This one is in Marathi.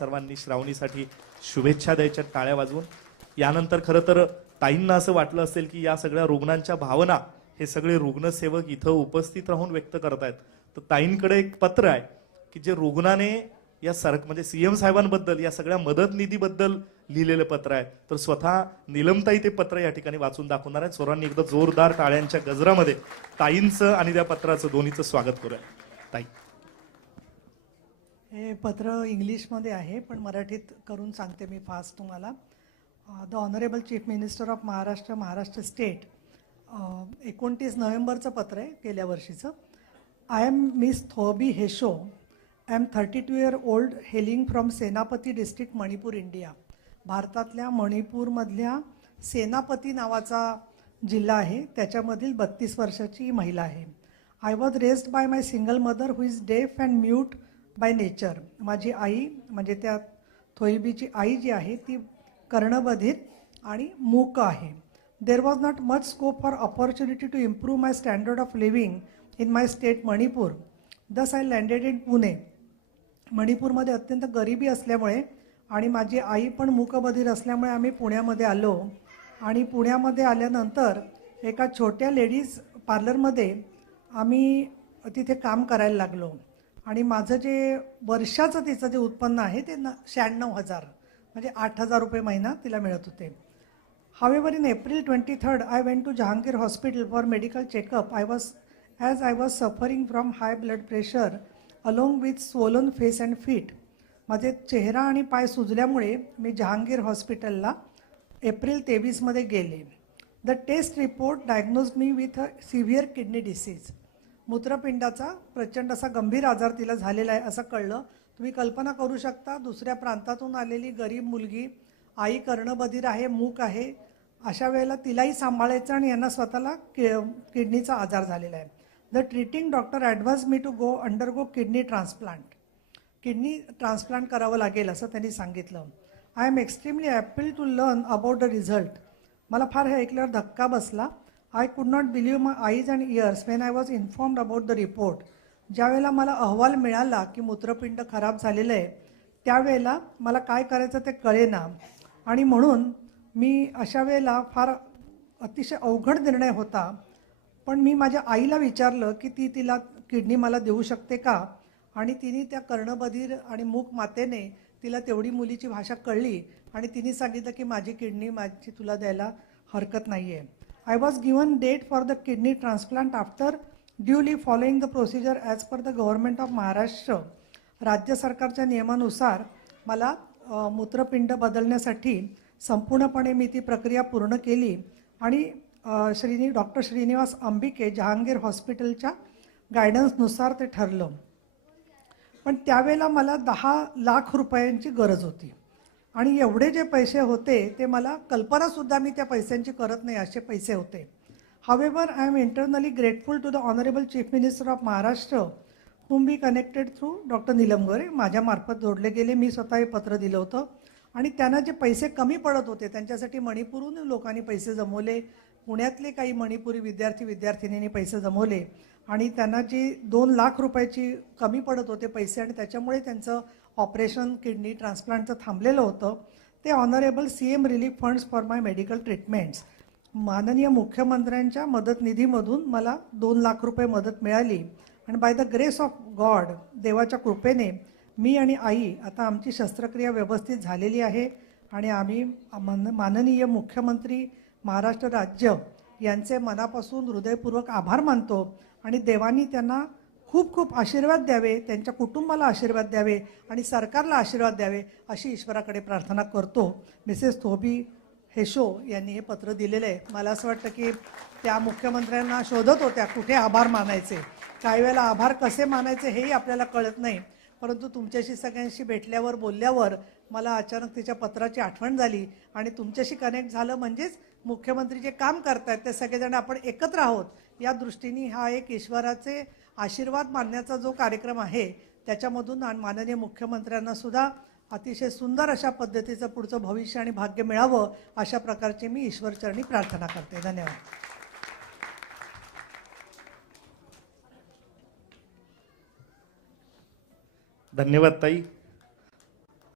सर्वांनी श्रावणीसाठी शुभेच्छा द्यायच्या टाळ्या वाजवून. यानंतर खरं तर ताईंना असं वाटलं असेल की या सगळ्या रुग्णांच्या भावना हे सगळे रुग्णसेवक इथं उपस्थित राहून व्यक्त करतायत. तर ताईंकडे एक पत्र आहे की जे रुग्णाने या सर म्हणजे सीएम साहेबांबद्दल या सगळ्या मदत निधीबद्दल लिहिलेलं पत्र आहे. तर स्वतः निलमताई ते पत्र या ठिकाणी वाचून दाखवणार आहेत. सर्वांनी एकदा जोरदार टाळ्यांच्या गजरामध्ये ताईंचं आणि त्या पत्राचं दोन्हीचं स्वागत करूया. ताई. हे पत्र इंग्लिशमध्ये आहे पण मराठीत करून सांगते मी फास्ट तुम्हाला. The honourable chief minister of Maharashtra Maharashtra state. एकोणतीस नोव्हेंबरचं पत्र आहे गेल्या वर्षीचं. I am miss Thobi Hesho I am thirty two year old hailing from Senapati district Manipur India. भारतातल्या मणिपूरमधल्या सेनापती नावाचा जिल्हा आहे त्याच्यामधील बत्तीस वर्षाची महिला आहे. I was raised by my single mother who is deaf and mute by nature. माझी आई म्हणजे त्या थोईबीची आई जी आहे ती कर्णबधिर आणि मूक आहे. There was not much scope for opportunity to improve my standard of living in my state Manipur. Thus I landed in Pune मणिपूरमध्ये अत्यंत गरिबी असल्यामुळे आणि माझी आई पण मूकबधीर असल्यामुळे आम्ही पुण्यामध्ये आलो. आणि पुण्यामध्ये आल्यानंतर एका छोट्या लेडीज पार्लरमध्ये आम्ही तिथे काम करायला लागलो. आणि माझं जे वर्षाचं तिचं जे उत्पन्न आहे ते न शहाण्णव हजार म्हणजे आठ हजार रुपये महिना तिला मिळत होते. However in April twenty third I went to Jahangir hospital for medical checkup I was as I was suffering from high blood pressure along with swollen face and feet माझे चेहरा आणि पाय सुजल्यामुळे मी जहांगीर हॉस्पिटलला एप्रिल तेवीसमध्ये गेले. The test report diagnose me with a severe kidney disease मूत्रपिंडाचा प्रचंड असा गंभीर आजार तिला झालेला आहे असं कळलं. तुम्ही कल्पना करू शकता दुसऱ्या प्रांतातून आलेली गरीब मुलगी आई कर्णबधीर आहे मूक आहे अशा वेळेला तिलाही सांभाळायचं आणि यांना स्वतःला कि किडनीचा आजार झालेला आहे. The treating doctor advance me to go undergo kidney transplant kidney transplant करावं लागेल असं त्यांनी सांगितलं. I am extremely appalled to learn about the result मला फार हे ऐकल्यावर धक्का बसला. I could not believe my eyes and ears when I was informed about the report ज्यावेळेला मला अहवाल मिळाला की मूत्रपिंड खराब झालेलं आहे त्यावेळेला मला काय करायचं ते कळेना. आणि म्हणून मी अशा वेळेला फार अतिशय अवघड निर्णय होता. पण मी माझ्या आईला विचारलं की ती तिला किडनी मला देऊ शकते का? आणि तिने त्या कर्णबधीर आणि मूक मातेने तिला तेवढी मुलीची भाषा कळली आणि तिने सांगितलं की माझी किडनी माझी तुला द्यायला हरकत नाही आहे I was given date for the kidney transplant after duly following the procedure as per the government of Maharashtra राज्य सरकारच्या नियमानुसार मला मूत्रपिंड बदलण्यासाठी संपूर्णपणे मी ती प्रक्रिया पूर्ण केली आणि श्रीनी डॉक्टर श्रीनिवास अंबिके जहांगीर हॉस्पिटलच्या गायडन्सनुसार ते ठरलं पण त्यावेळेला मला दहा लाख रुपयांची गरज होती आणि एवढे जे पैसे होते ते मला कल्पनासुद्धा मी त्या पैशांची करत नाही असे पैसे होते. However I am eternally grateful to the honourable chief minister of Maharashtra whom be connected through doctor Neelam Gorhe माझ्यामार्फत जोडले गेले मी स्वतः हे पत्र दिलं होतं. आणि त्यांना जे पैसे कमी पडत होते त्यांच्यासाठी मणिपूरहून लोकांनी पैसे जमवले. पुण्यातले काही मणिपुरी विद्यार्थी विद्यार्थिनींनी पैसे जमवले. आणि त्यांना जी दोन लाख रुपयाची कमी पडत होते पैसे आणि त्याच्यामुळे त्यांचं ऑपरेशन किडनी ट्रान्सप्लांटचं थांबलेलं होतं. ते honourable C M relief funds for my medical treatments माननीय मुख्यमंत्र्यांच्या मदत निधीमधून मला दोन लाख रुपये मदत मिळाली. आणि by the grace of God देवाच्या कृपेने मी आणि आई आता आमची शस्त्रक्रिया व्यवस्थित झालेली आहे. आणि आम्ही मन माननीय मुख्यमंत्री महाराष्ट्र राज्य यांचे मनापासून हृदयपूर्वक आभार मानतो. आणि देवानी त्यांना खूप खूप आशीर्वाद द्यावे त्यांच्या कुटुंबाला आशीर्वाद द्यावे आणि सरकारला आशीर्वाद द्यावे अशी ईश्वराकडे प्रार्थना करतो. मिसेस थोबी हेशो यांनी हे पत्र दिलेलं आहे. मला असं वाटतं की त्या मुख्यमंत्र्यांना शोधत होत्या कुठे आभार मानायचे. काही वेळेला आभार कसे मानायचे हेही आपल्याला कळत नाही. परंतु तुमच्याशी सगळ्यांशी भेटल्यावर बोलल्यावर मला अचानक तिच्या पत्राची आठवण झाली आणि तुमच्याशी कनेक्ट झालं म्हणजेच मुख्यमंत्री जे काम करतायत ते सगळेजण आपण एकत्र आहोत. या दृष्टीने हा एक ईश्वराचे आशीर्वाद मानण्याचा जो कार्यक्रम आहे त्याच्यामधून माननीय मुख्यमंत्र्यांना सुद्धा अतिशय सुंदर अशा पद्धतीचं पुढचं भविष्य आणि भाग्य मिळावं अशा प्रकारची मी ईश्वरचरणी प्रार्थना करते. धन्यवाद. धन्यवाद ताई.